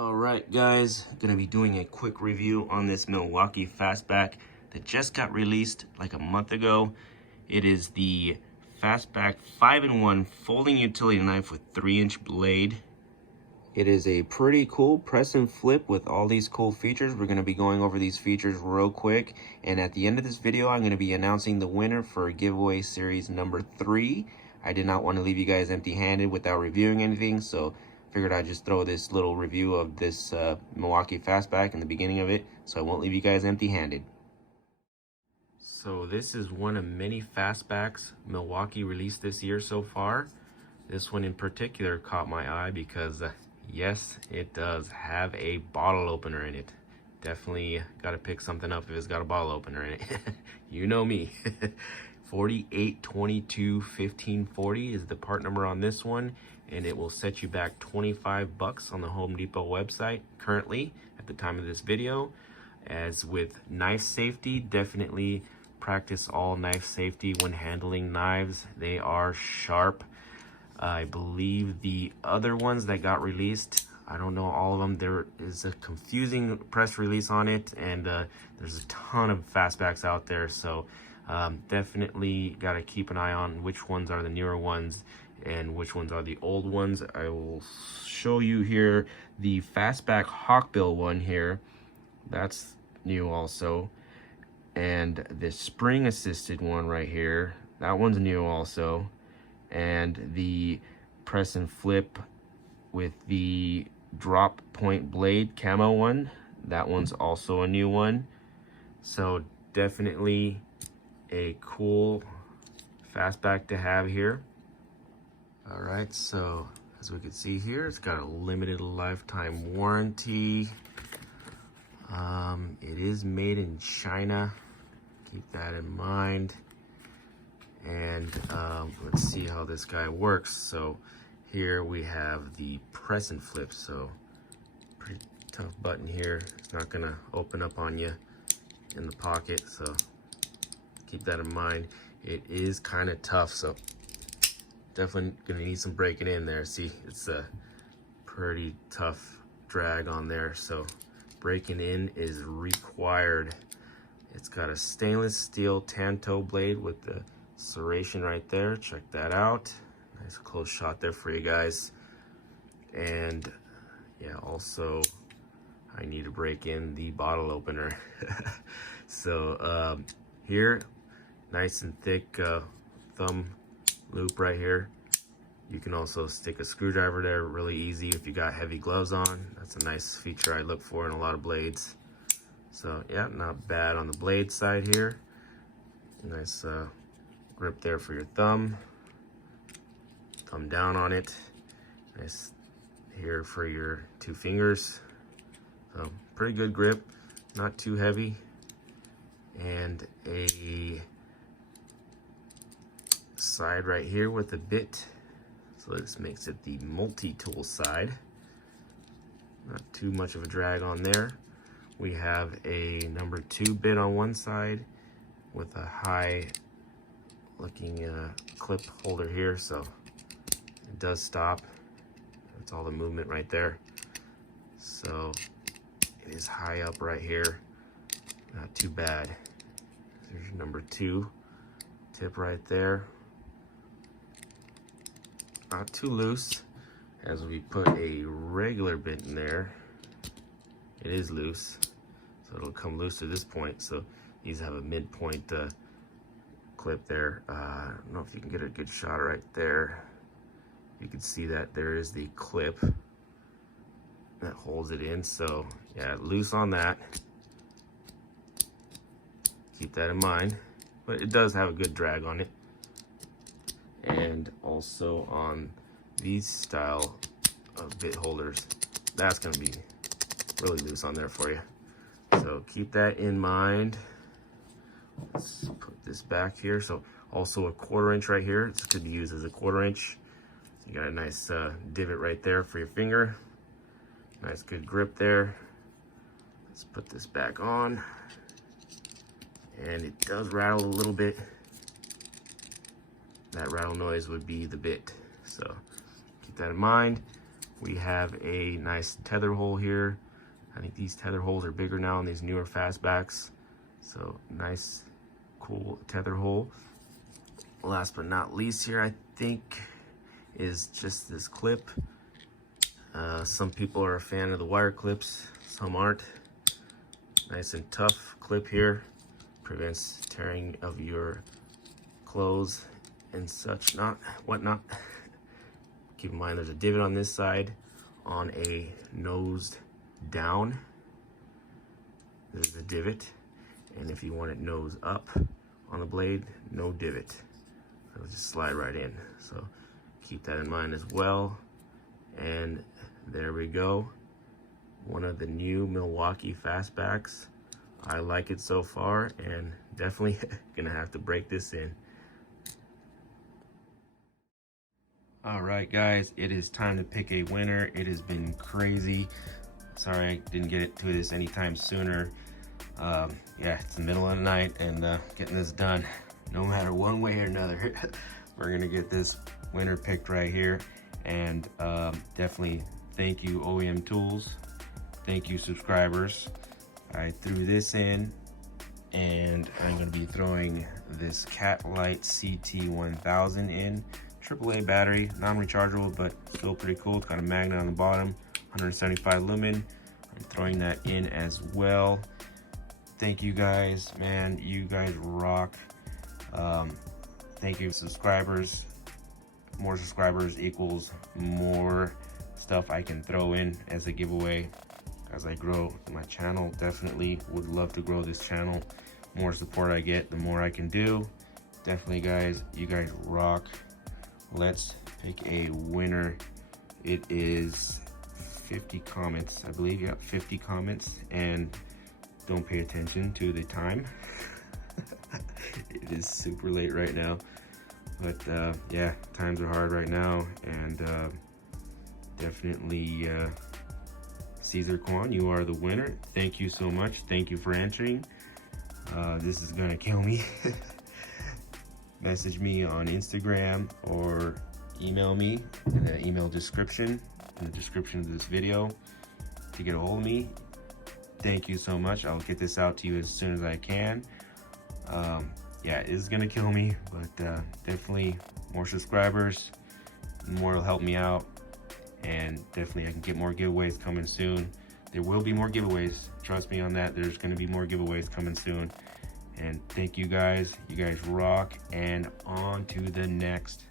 All right, guys, gonna be doing a quick review on this Milwaukee Fastback that just got released like a month ago. It is the Fastback 5-in-1 folding utility knife with 3-inch blade. It is a pretty cool press and flip with all these cool features. We're gonna be going over these features real quick, and at the end of this video, I'm gonna be announcing the winner for giveaway series number 3. I did not want to leave you guys empty-handed without reviewing anything, so figured I'd just throw this little review of this Milwaukee Fastback in the beginning of it, so I won't leave you guys empty-handed. So this is one of many Fastbacks Milwaukee released this year so far. This one in particular caught my eye because, yes, it does have a bottle opener in it. Definitely got to pick something up if it's got a bottle opener in it. You know me. 48221540 is the part number on this one, and it will set you back $25 on the Home Depot website currently at the time of this video. As with knife safety, definitely practice all knife safety when handling knives. They are sharp. I believe the other ones that got released, I don't know all of them. There is a confusing press release on it, and there's a ton of Fastbacks out there, so definitely got to keep an eye on which ones are the newer ones and which ones are the old ones. I will show you here the Fastback Hawkbill one here. That's new also. And the spring assisted one right here, that one's new also. And the press and flip with the drop point blade camo one, that one's also a new one. So definitely a cool Fastback to have here. All right, so as we can see here, it's got a limited lifetime warranty. It is made in China, keep that in mind. And let's see how this guy works. So here we have the press and flip, so pretty tough button here. It's not gonna open up on you in the pocket, so keep that in mind. It is kind of tough, so definitely gonna need some breaking in there. See, it's a pretty tough drag on there, so breaking in is required. It's got a stainless steel tanto blade with the serration right there. Check that out. Nice close shot there for you guys. And yeah, also I need to break in the bottle opener. So here, nice and thick thumb loop right here. You can also stick a screwdriver there really easy if you got heavy gloves on. That's a nice feature I look for in a lot of blades. So yeah, not bad on the blade side here. Nice grip there for your thumb. Thumb down on it. Nice here for your 2 fingers. So pretty good grip, not too heavy. And a side right here with a bit. So this makes it the multi-tool side. Not too much of a drag on there. We have a number 2 bit on one side with a high looking clip holder here, so it does stop. That's all the movement right there. So it is high up right here. Not too bad. There's your number 2 tip right there. Not too loose, as we put a regular bit in there. It is loose, so it'll come loose to this point. So these have a midpoint clip there. I don't know if you can get a good shot right there. You can see that there is the clip that holds it in. So yeah, loose on that. Keep that in mind, but it does have a good drag on it. And also on these style of bit holders, that's going to be really loose on there for you. So keep that in mind. Let's put this back here. So also a 1/4 inch right here. This could be used as a 1/4 inch. You got a nice divot right there for your finger. Nice good grip there. Let's put this back on. And it does rattle a little bit. That rattle noise would be the bit. So keep that in mind. We have a nice tether hole here. I think these tether holes are bigger now in these newer Fastbacks. So nice, cool tether hole. Last but not least here, I think, is just this clip. Some people are a fan of the wire clips, some aren't. Nice and tough clip here. Prevents tearing of your clothes and such whatnot. Keep in mind there's a divot on this side on a nosed down. There's the divot. And if you want it nose up on the blade, no divot. It'll just slide right in. So keep that in mind as well. And there we go. One of the new Milwaukee Fastbacks. I like it so far, and definitely gonna have to break this in. All right, guys, it is time to pick a winner. It has been crazy. Sorry I didn't get to this anytime sooner. Yeah, it's the middle of the night, and getting this done, no matter one way or another. We're gonna get this winner picked right here. And definitely thank you, OEM Tools. Thank you, subscribers. I threw this in, and I'm gonna be throwing this Catlight CT1000 in. AAA battery, non-rechargeable, but still pretty cool. It's got a magnet on the bottom, 175 lumen. I'm throwing that in as well. Thank you guys, man, you guys rock. Thank you, subscribers. More subscribers equals more stuff I can throw in as a giveaway as I grow my channel. Definitely would love to grow this channel. More support I get, the more I can do. Definitely, guys, you guys rock. Let's pick a winner. It is 50 comments, I believe. Yeah, 50 comments, and don't pay attention to the time. It is super late right now. But yeah, times are hard right now, and definitely Caesar Kwan, you are the winner. Thank you so much. Thank you for answering. This is gonna kill me. Message me on Instagram or email me in the email description, in the description of this video, to get a hold of me. Thank you so much. I'll get this out to you as soon as I can. Yeah, it is gonna kill me, but definitely more subscribers, more will help me out, and definitely I can get more giveaways coming soon. There will be more giveaways, trust me on that. There's gonna be more giveaways coming soon. And thank you guys rock, and on to the next.